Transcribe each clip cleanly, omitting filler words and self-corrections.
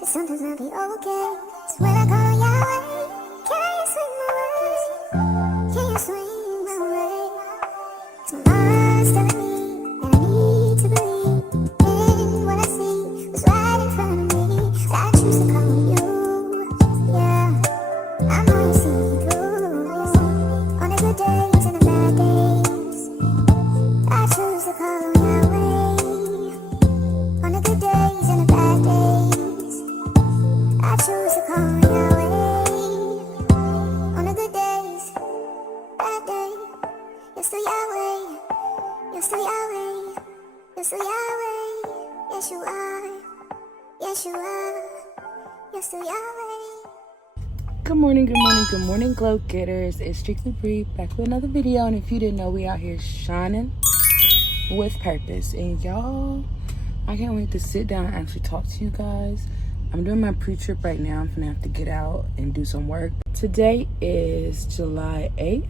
'cause sometimes I'll be okay. So when I call your way, can you swing my way? Can you swing my way? 'Cause my mind's telling me that I need to believe in what I see was right in front of me. But I choose to call you, yeah. I know you see me through on the good days and the bad days. I choose to call on your way on the good days and the bad days. I choose to call on your way on the good days, bad days. You're still Yahweh, you're still Yahweh, you're still Yahweh. Yes you are, yes you are, you're still Yahweh. Good morning, Glow Getters. It's Strictly Bree back with another video. And if you didn't know, we out here shining with purpose. And y'all, I can't wait to sit down and actually talk to you guys. I'm doing my pre-trip right now. I'm gonna have to get out and do some work. Today is July 8th.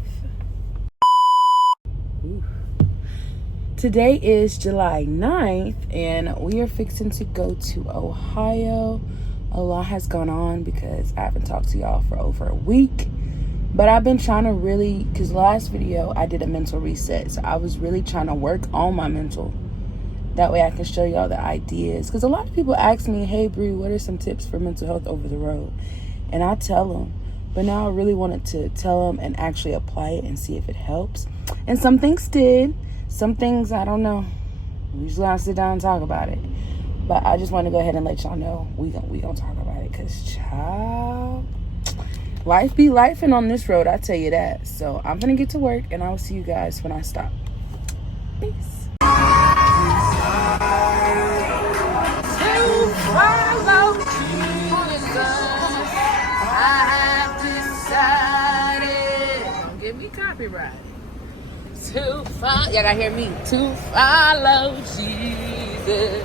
Ooh. Today is July 9th, and we are fixing to go to Ohio. A lot has gone on because I haven't talked to y'all for over a week. But I've been trying to really, because last video I did a mental reset. So I was really trying to work on my mental. That way I can show y'all the ideas. Because a lot of people ask me, hey Bree, what are some tips for mental health over the road? And I tell them. But now I really wanted to tell them and actually apply it and see if it helps. And some things did. Some things, I don't know. We usually have to sit down and talk about it. But I just want to go ahead and let y'all know we gonna talk about it. Because, child, life be lifing on this road, I tell you that. So I'm going to get to work, and I will see you guys when I stop. Peace. Don't give me copyright. To follow, y'all gotta hear me. To follow Jesus.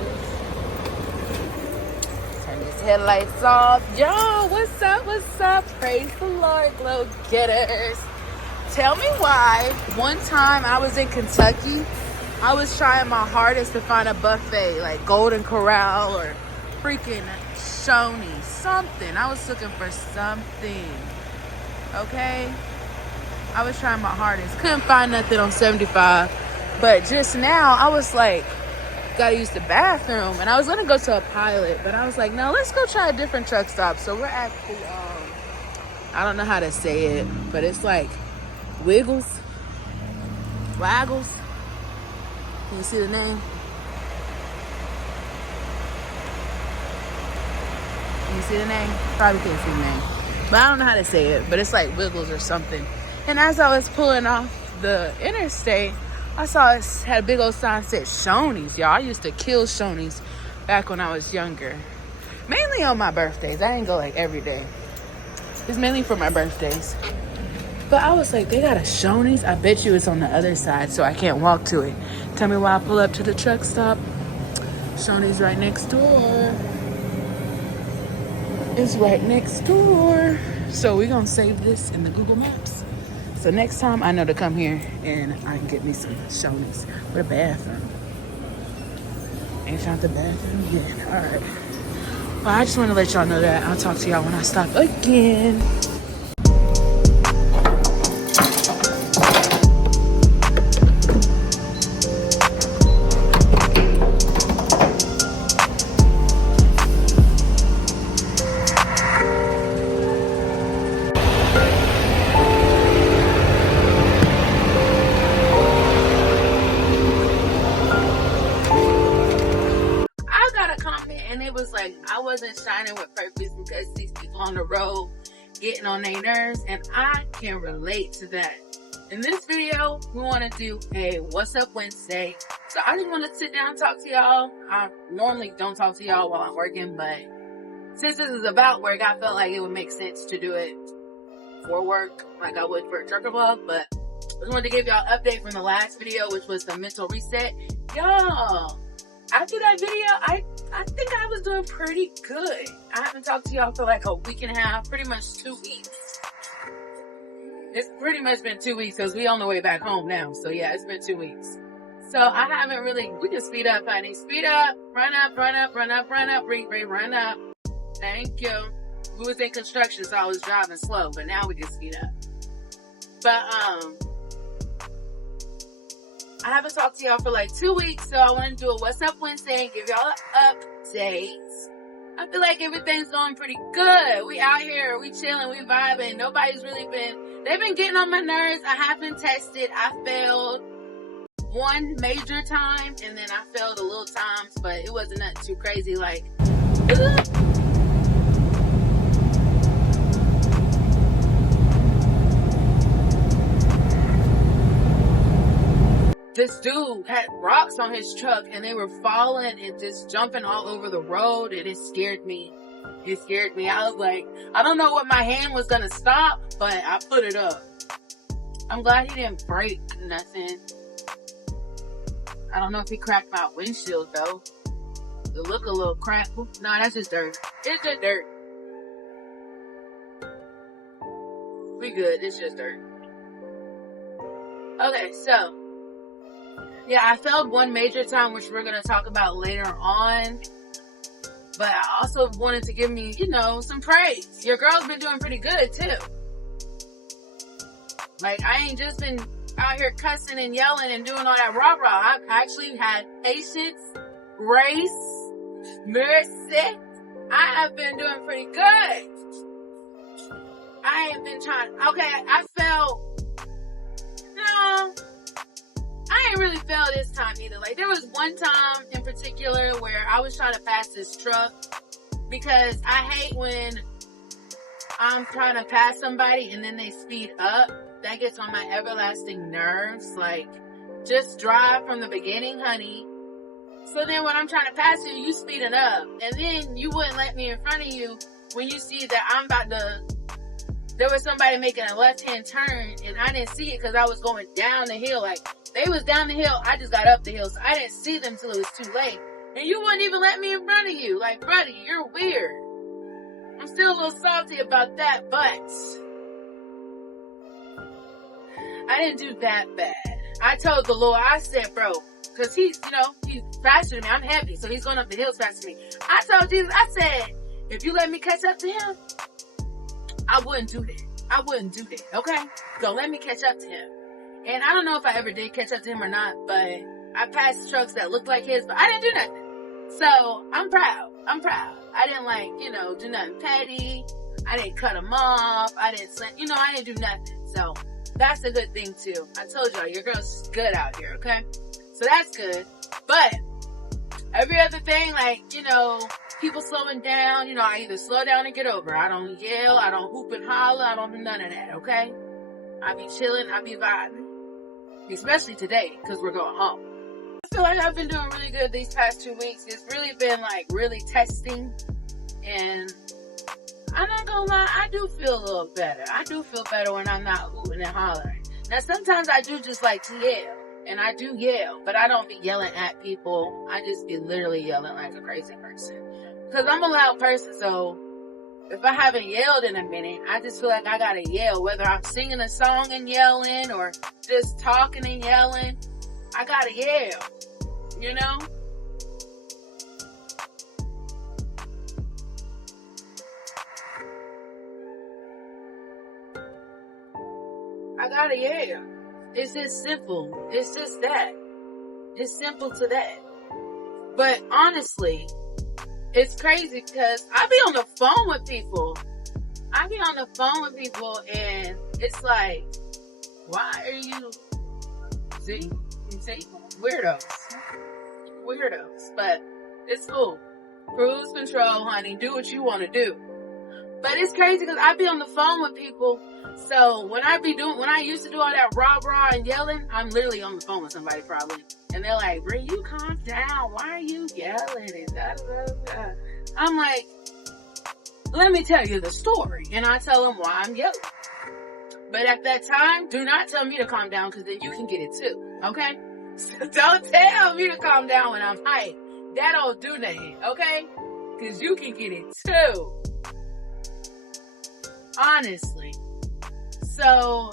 Turn these headlights off. Yo, what's up? Praise the Lord, Glow Getters. Tell me why one time I was in Kentucky, I was trying my hardest to find a buffet like Golden Corral or freaking Shoney's, something. I was looking for something, okay? I was trying my hardest. Couldn't find nothing on 75. But just now, I was like, gotta use the bathroom. And I was gonna go to a Pilot, but I was like, no, let's go try a different truck stop. So we're at the, I don't know how to say it, but it's like Waggles. Can you see the name? Can you see the name? Probably can't see the name. But I don't know how to say it, but it's like Wiggles or something. And as I was pulling off the interstate, I saw it had a big old sign that said Shoney's, y'all. I used to kill Shoney's back when I was younger. Mainly on my birthdays. I didn't go like every day. It's mainly for my birthdays. But I was like, they got a Shoney's? I bet you it's on the other side, so I can't walk to it. Tell me why I pull up to the truck stop. Shoney's right next door. It's right next door. So we're gonna save this in the Google Maps. So next time I know to come here and I can get me some Shoney's with a bathroom. Ain't found the bathroom yet. Alright. Well, I just want to let y'all know that. I'll talk to y'all when I stop again. And it was like I wasn't shining with purpose because these people on the road getting on their nerves, and I can relate to that. In this video, we want to do a What's Up Wednesday. So I just want to sit down and talk to y'all. I normally don't talk to y'all while I'm working, but since this is about work, I felt like it would make sense to do it for work like I would for a trucker vlog. But I just wanted to give y'all an update from the last video, which was the mental reset. Y'all, after that video, I think I was doing pretty good. I haven't talked to y'all for like a week and a half, pretty much 2 weeks. It's pretty much been 2 weeks because we on the way back home now. So yeah, it's been 2 weeks. So I haven't really, we can speed up, honey. Speed up, run up, run up, run up, run up, run up. Thank you. We was in construction, so I was driving slow, but now we can speed up. But I haven't talked to y'all for like 2 weeks, so I want to do a What's Up Wednesday and give y'all an update. I feel like everything's going pretty good. We out here, we chilling, we vibing. Nobody's really they've been getting on my nerves. I have been tested. I failed one major time, and then I failed a little times, but it wasn't nothing too crazy. Like, this dude had rocks on his truck, and they were falling and just jumping all over the road, and it scared me. It scared me. I was like, I don't know what my hand was gonna stop, but I put it up. I'm glad he didn't break nothing. I don't know if he cracked my windshield though. It look a little cracked. No, that's just dirt. It's just dirt. We good. It's just dirt. Okay, so yeah, I failed one major time, which we're gonna talk about later on. But I also wanted to give me, some praise. Your girl's been doing pretty good too. Like, I ain't just been out here cussing and yelling and doing all that rah-rah. I've actually had patience, grace, mercy. I have been doing pretty good. I ain't been trying. Okay, I felt, no, I ain't really felt this time either. Like, there was one time in particular where I was trying to pass this truck, because I hate when I'm trying to pass somebody and then they speed up. That gets on my everlasting nerves. Like, just drive from the beginning, honey. So then when I'm trying to pass you, you speeding up. And then you wouldn't let me in front of you when you see that I'm about to, there was somebody making a left-hand turn and I didn't see it because I was going down the hill. Like, they was down the hill, I just got up the hill. So I didn't see them till it was too late. And you wouldn't even let me in front of you. Like, buddy, you're weird. I'm still a little salty about that, but I didn't do that bad. I told the Lord, I said, bro, because he's faster than me. I'm heavy, so he's going up the hills faster than me. I told Jesus, I said, if you let me catch up to him, I wouldn't do that. I wouldn't do that, okay? So let me catch up to him. And I don't know if I ever did catch up to him or not, but I passed trucks that looked like his, but I didn't do nothing. So I'm proud. I didn't do nothing petty. I didn't cut him off. I didn't do nothing. So that's a good thing too. I told y'all, your girl's good out here, okay? So that's good. But every other thing, people slowing down, I either slow down and get over. I don't yell, I don't hoop and holler, I don't do none of that, okay? I be chilling, I be vibing. Especially today, because we're going home. I feel like I've been doing really good these past 2 weeks. It's really been really testing. And I'm not gonna lie, I do feel a little better. I do feel better when I'm not hooting and hollering. Now, sometimes I do just like to yell. And I do yell, but I don't be yelling at people. I just be literally yelling like a crazy person. Because I'm a loud person, so if I haven't yelled in a minute, I just feel like I gotta yell. Whether I'm singing a song and yelling or just talking and yelling, I gotta yell. I gotta yell. It's just simple. It's just that. It's simple to that. But honestly, it's crazy because I be on the phone with people. And it's like, why are you, see, weirdos. But it's cool. Cruise control, honey. Do what you want to do. But it's crazy because I be on the phone with people. So when I used to do all that rah-rah and yelling, I'm literally on the phone with somebody probably. And they're like, Brie, you calm down. Why are you yelling? And da, da, da, da. I'm like, let me tell you the story. And I tell them why I'm yelling. But at that time, do not tell me to calm down because then you can get it too. Okay? So don't tell me to calm down when I'm hyped. That don't do nothing. Okay? Because you can get it too. Honestly. So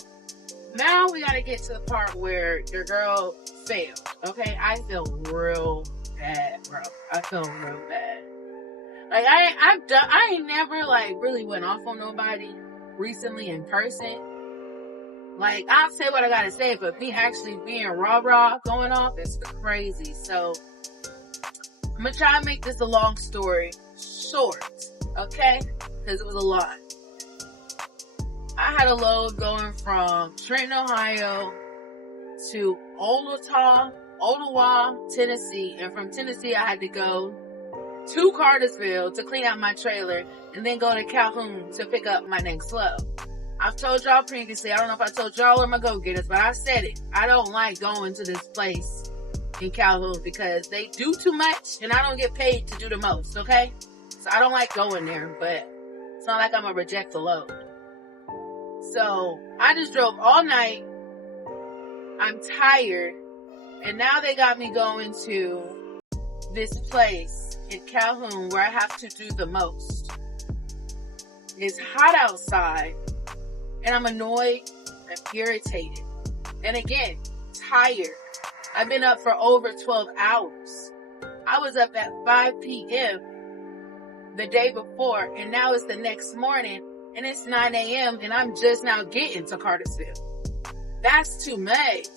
now we gotta get to the part where your girl failed. Okay, I feel real bad, bro. I feel real bad. Like, I ain't never, like, really went off on nobody recently in person. Like, I'll say what I gotta say, but me actually being rah-rah going off is crazy. So, I'm gonna try and make this a long story short, okay? Because it was a lot. I had a load going from Trenton, Ohio to Ottawa, Tennessee. And from Tennessee, I had to go to Cartersville to clean out my trailer and then go to Calhoun to pick up my next load. I've told y'all previously, I don't know if I told y'all or my go-getters, but I said it. I don't like going to this place in Calhoun because they do too much and I don't get paid to do the most, okay? So I don't like going there, but it's not like I'm gonna reject the load. So I just drove all night. I'm tired. And now they got me going to this place in Calhoun where I have to do the most. It's hot outside and I'm annoyed, I'm irritated. And again, tired. I've been up for over 12 hours. I was up at 5 p.m. the day before and now it's the next morning and it's 9 a.m. and I'm just now getting to Cartersville. That's too much.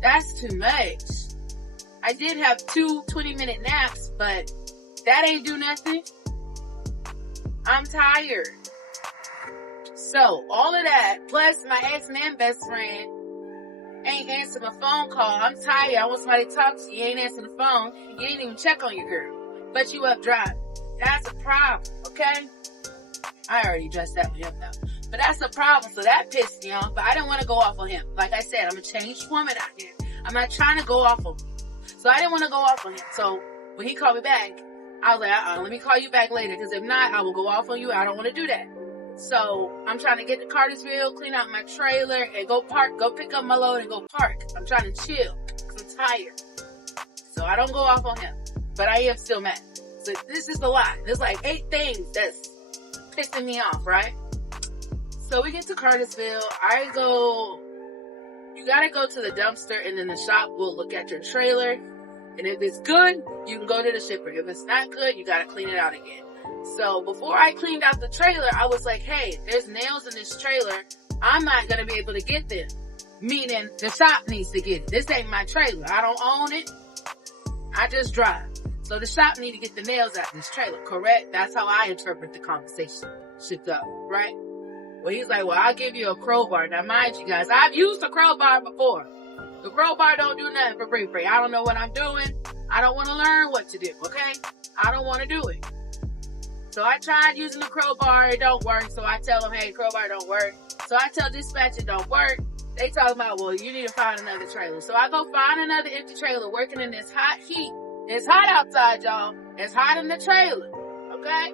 That's too much. I did have 2 20-minute naps, but that ain't do nothing. I'm tired. So, all of that, plus my ex-man best friend ain't answering my phone call. I'm tired. I want somebody to talk to you. You ain't answering the phone. You ain't even check on your girl. But you up driving. That's a problem, okay? I already addressed that with him though. But that's a problem, so that pissed me off. But I didn't want to go off on him. Like I said, I'm a changed woman out here. I'm not trying to go off on him. So I didn't want to go off on him. So when he called me back, I was like, let me call you back later. Because if not, I will go off on you. I don't want to do that. So I'm trying to get to Cartersville, clean out my trailer, and go pick up my load and go park. I'm trying to chill because I'm tired. So I don't go off on him. But I am still mad. So this is a lot. There's like 8 things that's pissing me off, right? So we get to Cartersville. You gotta go to the dumpster and then the shop will look at your trailer. And if it's good, you can go to the shipper. If it's not good, you gotta clean it out again. So before I cleaned out the trailer, I was like, hey, there's nails in this trailer. I'm not gonna be able to get them. Meaning the shop needs to get it. This ain't my trailer. I don't own it. I just drive. So the shop need to get the nails out of this trailer, correct? That's how I interpret the conversation should go, right? Well, he's like, well, I'll give you a crowbar. Now, mind you guys, I've used a crowbar before. The crowbar don't do nothing for free. I don't know what I'm doing. I don't want to learn what to do, okay? I don't want to do it. So I tried using the crowbar. It don't work. So I tell them, hey, crowbar don't work. So I tell dispatch it don't work. They talk about, well, you need to find another trailer. So I go find another empty trailer working in this hot heat. It's hot outside, y'all. It's hot in the trailer, okay?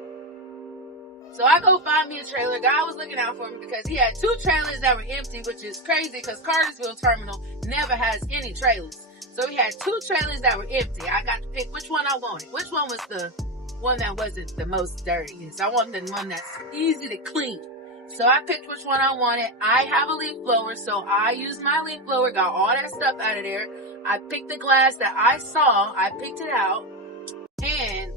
So I go find me a trailer. Guy was looking out for me because he had 2 trailers that were empty, which is crazy because Cartersville Terminal never has any trailers. So he had 2 trailers that were empty. I got to pick which one I wanted. Which one was the one that wasn't the most dirty? So I wanted the one that's easy to clean. So I picked which one I wanted. I have a leaf blower, so I used my leaf blower, got all that stuff out of there. I picked the glass that I saw. I picked it out. And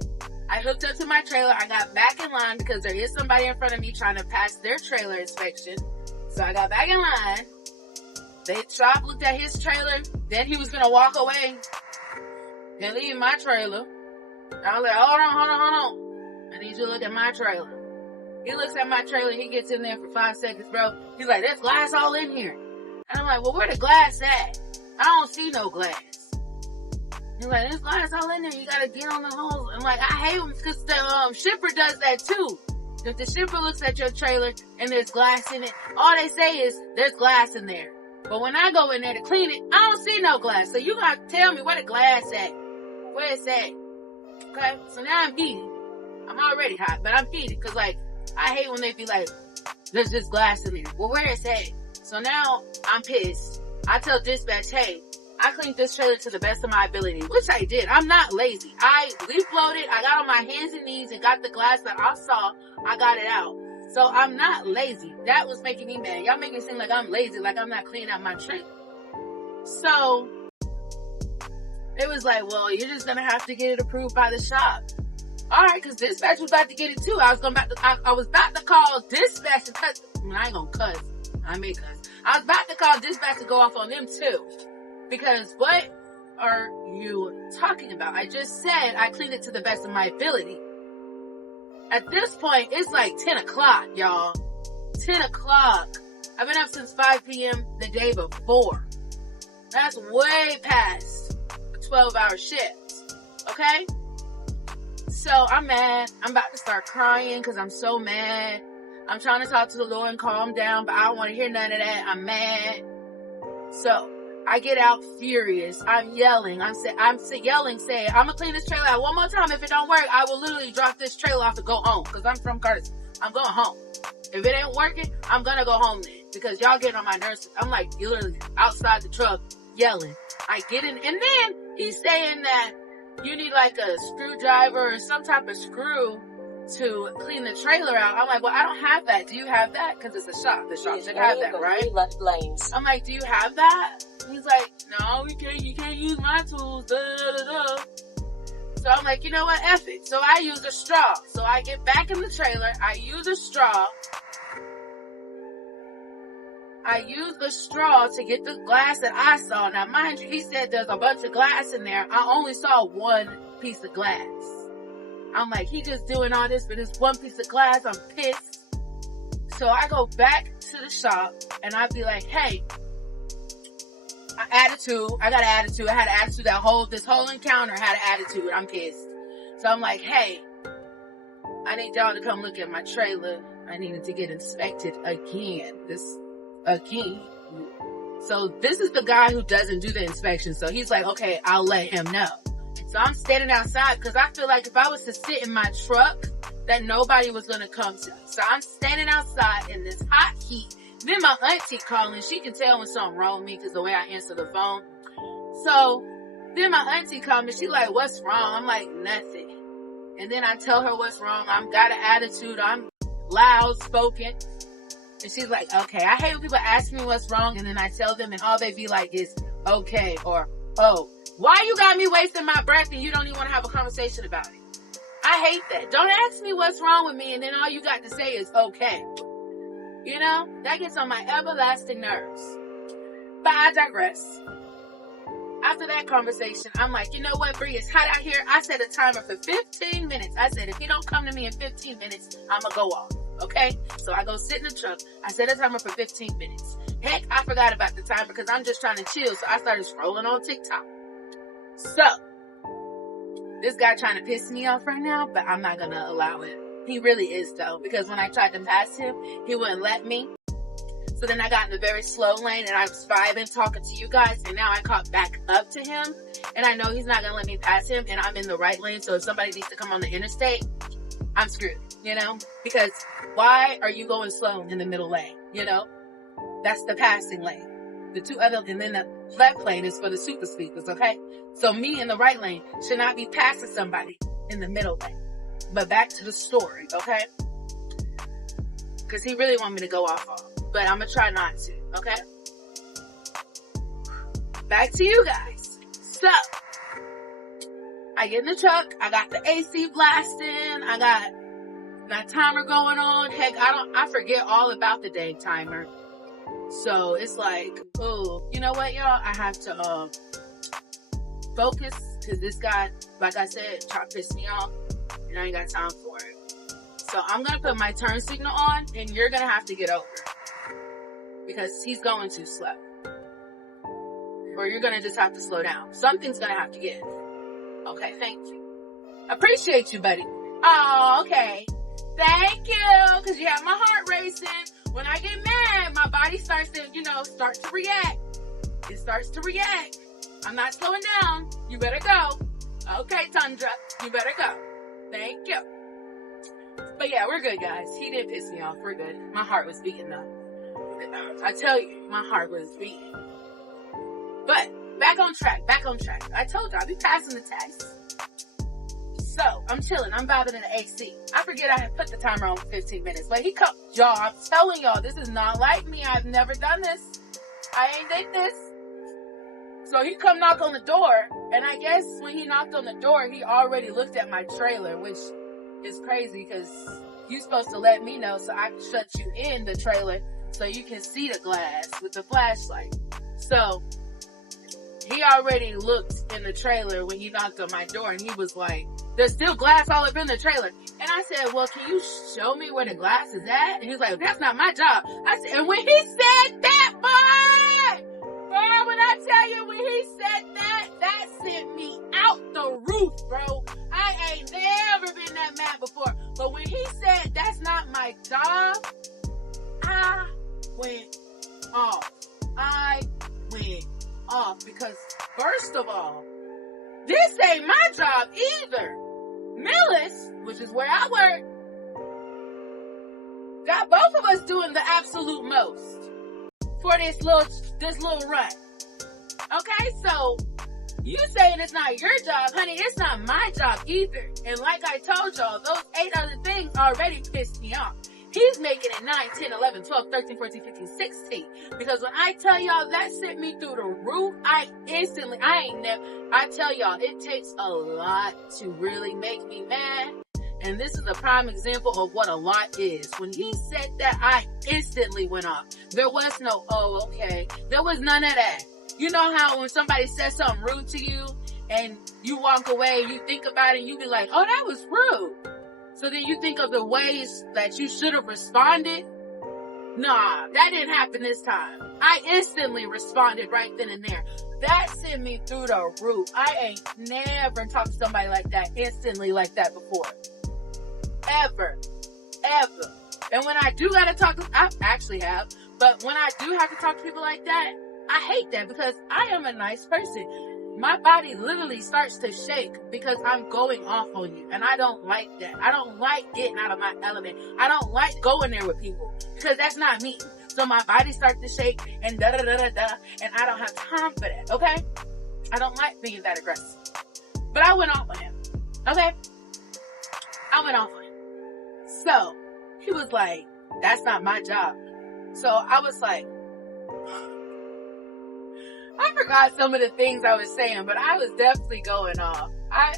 I hooked up to my trailer. I got back in line because there is somebody in front of me trying to pass their trailer inspection. So I got back in line. The shop looked at his trailer. Then he was going to walk away and leave my trailer. I was like, hold on. I need you to look at my trailer. He looks at my trailer. He gets in there for 5 seconds, bro. He's like, there's glass all in here. And I'm like, well, where the glass at? I don't see no glass. He's like, there's glass all in there. You gotta get on the holes. I'm like, I hate them because the shipper does that too. If the shipper looks at your trailer and there's glass in it, all they say is, there's glass in there. But when I go in there to clean it, I don't see no glass. So you gotta tell me where the glass at. Where it's at. Okay? So now I'm heated. I'm already hot, but I'm heated because, like, I hate when they be like, there's just glass in there. Well, where it's at? So now I'm pissed. I tell dispatch, hey, I cleaned this trailer to the best of my ability, which I did. I'm not lazy. I leaf loaded. I got on my hands and knees and got the glass that I saw. I got it out. So I'm not lazy. That was making me mad. Y'all make it seem like I'm lazy, like I'm not cleaning out my trailer. So it was like, well, you're just going to have to get it approved by the shop. all right, because dispatch was about to get it too. I was about to call dispatch and cuss. I ain't gonna cuss. I may cuss. I was about to call dispatch to go off on them too. Because what are you talking about? I just said I cleaned it to the best of my ability. At this point, it's like 10 o'clock, y'all. 10 o'clock. I've been up since 5 p.m. the day before. That's way past a 12-hour shift. Okay? So I'm mad. I'm about to start crying because I'm so mad. I'm trying to talk to the Lord and calm down, but I don't want to hear none of that. I'm mad. So I get out furious. I'm yelling. I'm yelling, saying, I'm going to clean this trailer out one more time. If it don't work, I will literally drop this trailer off to go home. Because I'm from Curtis. I'm going home. If it ain't working, I'm going to go home then. Because y'all getting on my nerves. I'm like literally outside the truck yelling. I get in. And then he's saying that you need like a screwdriver or some type of screw to clean the trailer out. I'm like, well, I don't have that. Do you have that? Because it's a shop. The shop should have that, right? Left lanes. I'm like, do you have that? He's like, no, you can't use my tools. Da, da, da, da. So I'm like, you know what? F it. So I use a straw. So I get back in the trailer. I use a straw. I used the straw to get the glass that I saw. Now, mind you, he said there's a bunch of glass in there. I only saw one piece of glass. I'm like, he just doing all this for this one piece of glass. I'm pissed. So I go back to the shop and I be like, hey, I got an attitude. I had an attitude this whole encounter had an attitude. I'm pissed. So I'm like, hey, I need y'all to come look at my trailer. I needed to get inspected again. So this is the guy who doesn't do the inspection. So he's like, okay, I'll let him know. So I'm standing outside because I feel like if I was to sit in my truck, that nobody was going to come to me. So I'm standing outside in this hot heat. Then my auntie calling. She can tell when something wrong with me because the way I answer the phone. So then my auntie called me. She like, what's wrong? I'm like, nothing. And then I tell her what's wrong. I've got an attitude. I'm loud spoken. And she's like, okay. I hate when people ask me what's wrong and then I tell them and all they be like is, okay, or, oh, why you got me wasting my breath and you don't even want to have a conversation about it? I hate that. Don't ask me what's wrong with me and then all you got to say is, okay. You know, that gets on my everlasting nerves. But I digress. After that conversation, I'm like, you know what, Bree, it's hot out here. I set a timer for 15 minutes. I said, if he don't come to me in 15 minutes, I'm going to go off. Okay? So I go sit in the truck. I set a timer for 15 minutes. Heck, I forgot about the timer because I'm just trying to chill. So I started scrolling on TikTok. So, this guy trying to piss me off right now, but I'm not going to allow it. He really is, though, because when I tried to pass him, he wouldn't let me. So then I got in a very slow lane, and I was vibing, talking to you guys, and now I caught back up to him, and I know he's not going to let me pass him, and I'm in the right lane, so if somebody needs to come on the interstate, I'm screwed, you know? Because why are you going slow in the middle lane, you know? That's the passing lane. The two other, and then the left lane is for the super speeders, okay? So me in the right lane should not be passing somebody in the middle lane. But back to the story, okay? Because he really want me to go off, but I'm going to try not to, okay? Back to you guys. So, I get in the truck. I got the AC blasting. I got that timer going on. Heck, I forget all about the dang timer. So, it's like, oh, you know what, y'all? I have to focus because this guy, like I said, tried to piss me off. And I ain't got time for it. So I'm going to put my turn signal on and you're going to have to get over. Because he's going too slow. Or you're going to just have to slow down. Something's going to have to give. Okay, thank you. Appreciate you, buddy. Oh, okay. Thank you. Because you have my heart racing. When I get mad, my body starts to, start to react. It starts to react. I'm not slowing down. You better go. Okay, Tundra. You better go. Thank you. But yeah, we're good, guys. He didn't piss me off. We're good. My heart was beating though. I tell you, my heart was beating. But back on track. I told y'all, I be passing the test. So I'm chilling. I'm vibing in the AC. I forget I had put the timer on for 15 minutes. But he come, y'all, I'm telling y'all, this is not like me. I've never done this. I ain't did this. So he come knock on the door, and I guess when he knocked on the door, he already looked at my trailer, which is crazy because you're supposed to let me know so I can shut you in the trailer so you can see the glass with the flashlight. So he already looked in the trailer when he knocked on my door, and he was like, there's still glass all up in the trailer. And I said, well, can you show me where the glass is at? And he was like, that's not my job. I said, and when he said that, boy, when I tell you, when he said that, that sent me out the roof, bro. I ain't never been that mad before. But when he said that's not my job, I went off. I went off because, first of all, this ain't my job either. Millis, which is where I work, got both of us doing the absolute most for this little run. Okay, so you saying it's not your job, honey, it's not my job either. And like I told y'all, those 8 other things already pissed me off. He's making it 9, 10, 11, 12, 13, 14, 15, 16. Because when I tell y'all that sent me through the roof, I tell y'all, it takes a lot to really make me mad. And this is a prime example of what a lot is. When he said that, I instantly went off. There was no, oh, okay. There was none of that. You know how when somebody says something rude to you and you walk away, you think about it and you be like, oh, that was rude. So then you think of the ways that you should have responded. Nah, that didn't happen this time. I instantly responded right then and there. That sent me through the roof. I ain't never talked to somebody like that instantly like that before. Ever. And when I do gotta talk to, I actually have, but when I do have to talk to people like that, I hate that because I am a nice person. My body literally starts to shake because I'm going off on you. And I don't like that. I don't like getting out of my element. I don't like going there with people because that's not me. So my body starts to shake and da-da-da-da-da. And I don't have time for that, okay? I don't like being that aggressive. But I went off on him, okay? I went off on him. So he was like, that's not my job. So I was like, I forgot some of the things I was saying, but I was definitely going off. I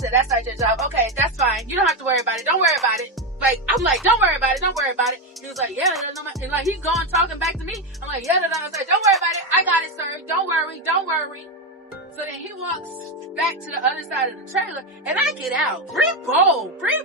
said, that's not your job. Okay, that's fine. You don't have to worry about it. Don't worry about it. Like, I'm like, don't worry about it. Don't worry about it. He was like, yeah, and like, he's going talking back to me. I'm like, yeah, I was like, don't worry about it. I got it, sir. Don't worry. So then he walks back to the other side of the trailer, and I get out. Bree bold. Bree's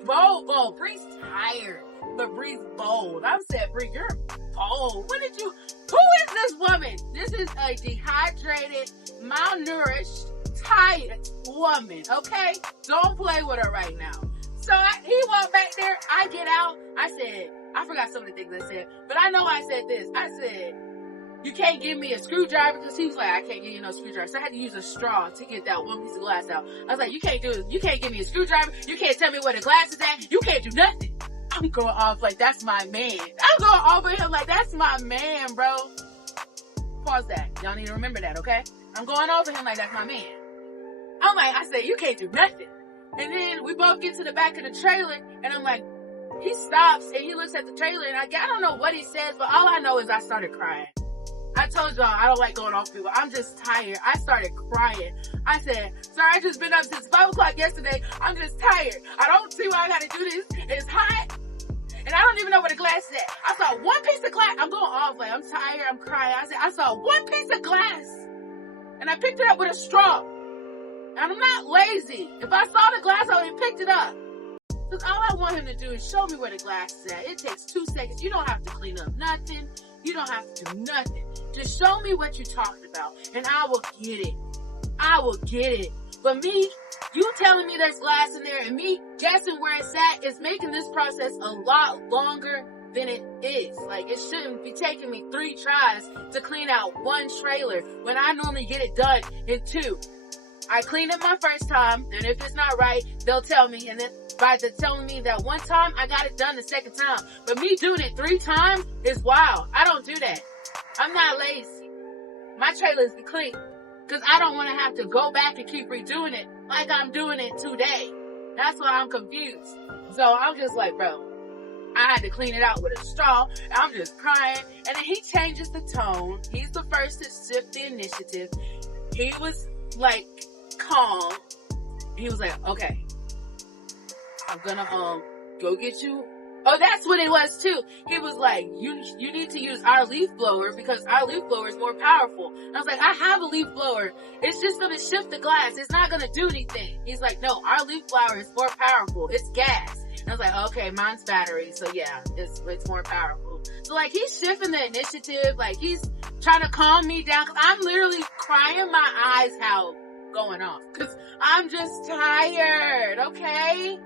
tired, but Bree's bold. I said, Bree, you're bold. Who is this woman? This is a dehydrated, malnourished, tired woman, okay? Don't play with her right now. So he walked back there. I get out. I said, I forgot some of the things I said, but I know I said this. I said, you can't give me a screwdriver, because he was like, I can't give you no screwdriver. So I had to use a straw to get that one piece of glass out. I was like, you can't do it. You can't give me a screwdriver. You can't tell me where the glass is at. You can't do nothing. I'm going off like that's my man. I'm going off of him like that's my man, bro. Pause that. Y'all need to remember that, okay? I'm going off of him like that's my man. I'm like, I said, you can't do nothing. And then we both get to the back of the trailer, and I'm like, he stops and he looks at the trailer, and I don't know what he says, but all I know is I started crying. I told y'all I don't like going off people. I'm just tired. I started crying. I said, sir, I just been up since 5 o'clock yesterday. I'm just tired. I don't see why I gotta do this. It's hot. And I don't even know where the glass is at. I saw one piece of glass. I'm going off like I'm tired. I'm crying. I said, I saw one piece of glass. And I picked it up with a straw. And I'm not lazy. If I saw the glass, I would have picked it up. Because all I want him to do is show me where the glass is at. It takes 2 seconds. You don't have to clean up nothing. You don't have to do nothing. Just show me what you talked about, and I will get it. I will get it. But me, you telling me there's glass in there and me guessing where it's at is making this process a lot longer than it is. Like, it shouldn't be taking me 3 tries to clean out one trailer when I normally get it done in 2. I clean it my first time, and if it's not right, they'll tell me, and then by the telling me that one time, I got it done the second time. But me doing it 3 times is wild. I don't do that. I'm not lazy. My trailers be clean, because I don't want to have to go back and keep redoing it like I'm doing it today. That's why I'm confused. So I'm just like, bro, I had to clean it out with a straw. I'm just crying. And then he changes the tone. He's the first to shift the initiative. He was like calm. He was like, okay, I'm gonna go get you. Oh, that's what it was too. He was like, you need to use our leaf blower because our leaf blower is more powerful. And I was like, I have a leaf blower. It's just gonna shift the glass. It's not gonna do anything. He's like, no, our leaf blower is more powerful. It's gas. And I was like, okay, mine's battery. So yeah, it's more powerful. So like, he's shifting the initiative. Like, he's trying to calm me down. Cause I'm literally crying my eyes out going off. Cause I'm just tired. Okay.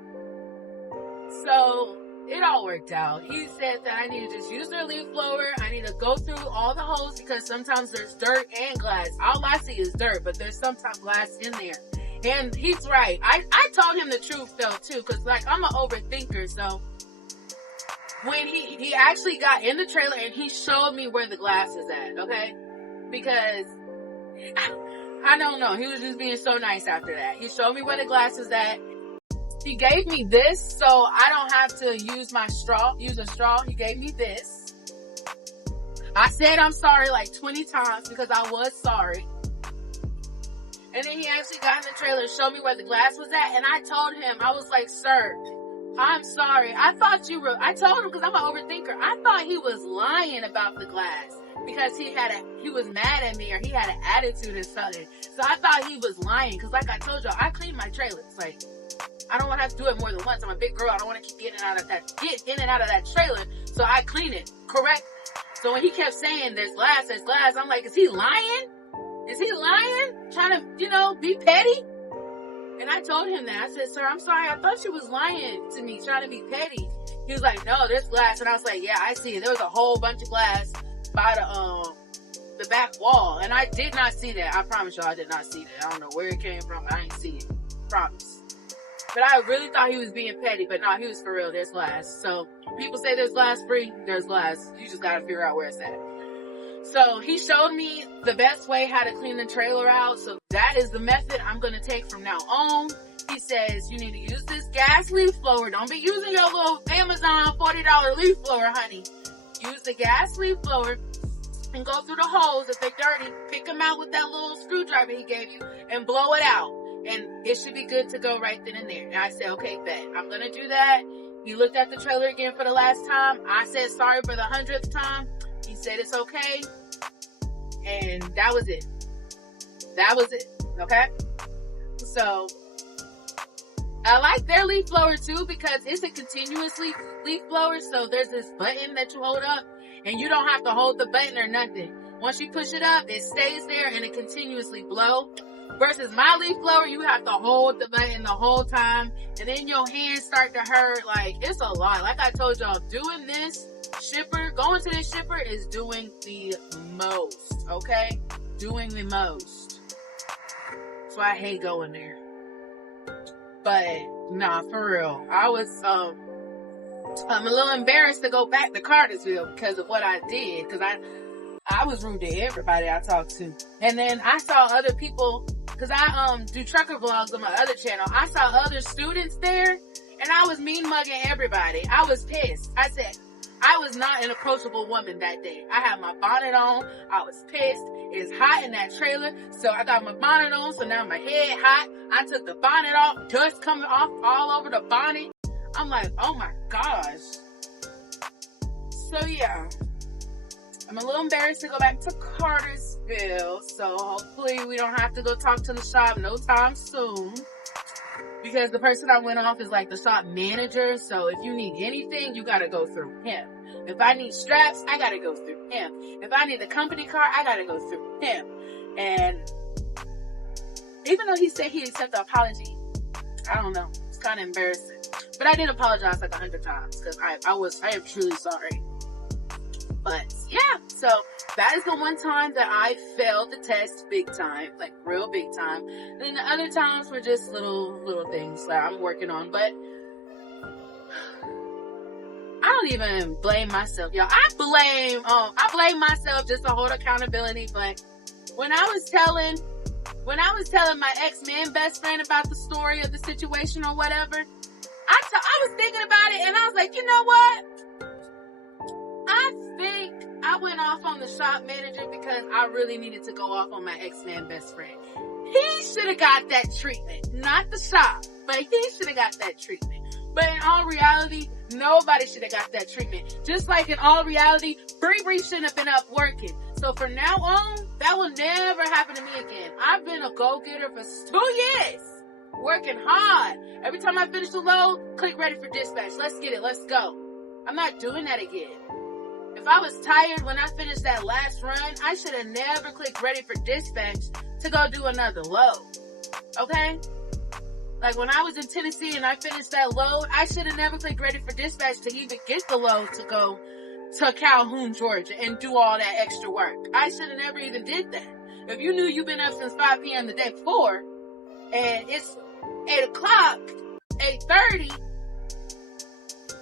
So it all worked out. He said that I need to just use their leaf blower. I need to go through all the holes because sometimes there's dirt and glass. All I see is dirt, but there's sometimes glass in there. And he's right. I told him the truth though too, cause like I'm an overthinker. So when he actually got in the trailer and he showed me where the glass is at, okay? Because I don't know. He was just being so nice after that. He showed me where the glass is at. He gave me this so I don't have to use a straw. He gave me this. I said I'm sorry like 20 times because I was sorry. And then he actually got in the trailer and showed me where the glass was at. And I told him, I was like, sir, I'm sorry. I told him because I'm an overthinker. I thought he was lying about the glass because he was mad at me or he had an attitude or something. So I thought he was lying because like I told y'all, I clean my trailers. Like, I don't want to have to do it more than once. I'm a big girl. I don't want to keep getting in and out of that trailer. So I clean it correct. So when he kept saying there's glass, I'm like, is he lying? Is he lying? Trying to, be petty? And I told him that. I said, sir, I'm sorry. I thought you was lying to me, trying to be petty. He was like, no, there's glass. And I was like, yeah, I see it. There was a whole bunch of glass by the back wall. And I did not see that. I promise y'all I did not see that. I don't know where it came from. I ain't see it. Promise. But I really thought he was being petty, but no, he was for real. There's glass. So people say there's glass free. There's glass. You just gotta figure out where it's at. So he showed me the best way how to clean the trailer out. So that is the method I'm gonna take from now on. He says you need to use this gas leaf blower. Don't be using your little Amazon $40 leaf blower, honey. Use the gas leaf blower and go through the holes. If they're dirty, pick them out with that little screwdriver he gave you and blow it out. And it should be good to go right then and there. And I said, okay, bet. I'm going to do that. He looked at the trailer again for the last time. I said sorry for the 100th time. He said it's okay. And that was it. That was it. Okay? So, I like their leaf blower too because it's a continuous leaf blower. So, there's this button that you hold up. And you don't have to hold the button or nothing. Once you push it up, it stays there and it continuously blows. Versus my leaf blower, you have to hold the button the whole time. And then your hands start to hurt. Like, it's a lot. Like I told y'all, doing this shipper, going to this shipper is doing the most. Okay? Doing the most. So I hate going there. But, nah, for real. I'm a little embarrassed to go back to Cartersville because of what I did. Because I was rude to everybody I talked to. And then I saw other people, because I do trucker vlogs on my other channel. I saw other students there, and I was mean mugging everybody. I was pissed. I said, I was not an approachable woman that day. I had my bonnet on. I was pissed. It's hot in that trailer, so I got my bonnet on, so now my head hot. I took the bonnet off, dust coming off all over the bonnet. I'm like, oh my gosh. So yeah. I'm a little embarrassed to go back to Cartersville, so hopefully we don't have to go talk to the shop no time soon. Because the person I went off is like the shop manager, so if you need anything, you gotta go through him. If I need straps, I gotta go through him. If I need the company car, I gotta go through him. And even though he said he accepted the apology, I don't know. It's kind of embarrassing. But I did apologize like 100 times because I am truly sorry. But yeah, so that is the one time that I failed the test big time, like real big time. And then the other times were just little things that I'm working on. But I don't even blame myself, y'all. I blame myself just to hold accountability. But when I was telling my ex-man best friend about the story of the situation or whatever, I was thinking about it and I was like, you know what? I think I went off on the shop manager because I really needed to go off on my ex-man best friend. He should have got that treatment. Not the shop, but he should have got that treatment. But in all reality, nobody should have got that treatment. Just like in all reality, Bree shouldn't have been up working. So from now on, that will never happen to me again. I've been a go-getter for 2 years. Working hard. Every time I finish a load, click ready for dispatch. Let's get it. Let's go. I'm not doing that again. If I was tired when I finished that last run, I should have never clicked ready for dispatch to go do another load. Okay? Like when I was in Tennessee and I finished that load, I should have never clicked ready for dispatch to even get the load to go to Calhoun, Georgia and do all that extra work. I should have never even did that. If you knew you've been up since 5 p.m. the day before and it's 8 o'clock, 8:30,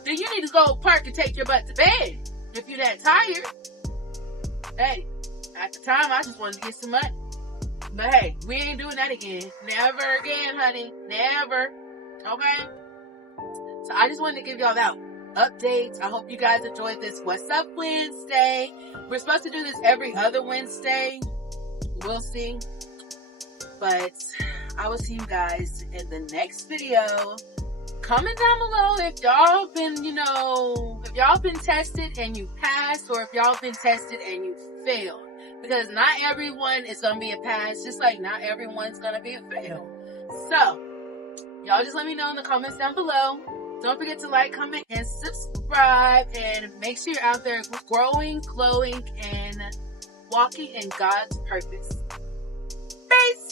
then you need to go park and take your butt to bed if you're that tired. Hey, at the time, I just wanted to get some money. But hey, we ain't doing that again. Never again, honey. Never. Okay? So I just wanted to give y'all that update. I hope you guys enjoyed this What's Up Wednesday. We're supposed to do this every other Wednesday. We'll see. But I will see you guys in the next video. Comment down below if y'all been, if y'all been tested and you passed, or if y'all been tested and you failed. Because not everyone is going to be a pass, just like not everyone's going to be a fail. So, y'all just let me know in the comments down below. Don't forget to like, comment, and subscribe. And make sure you're out there growing, glowing, and walking in God's purpose. Peace!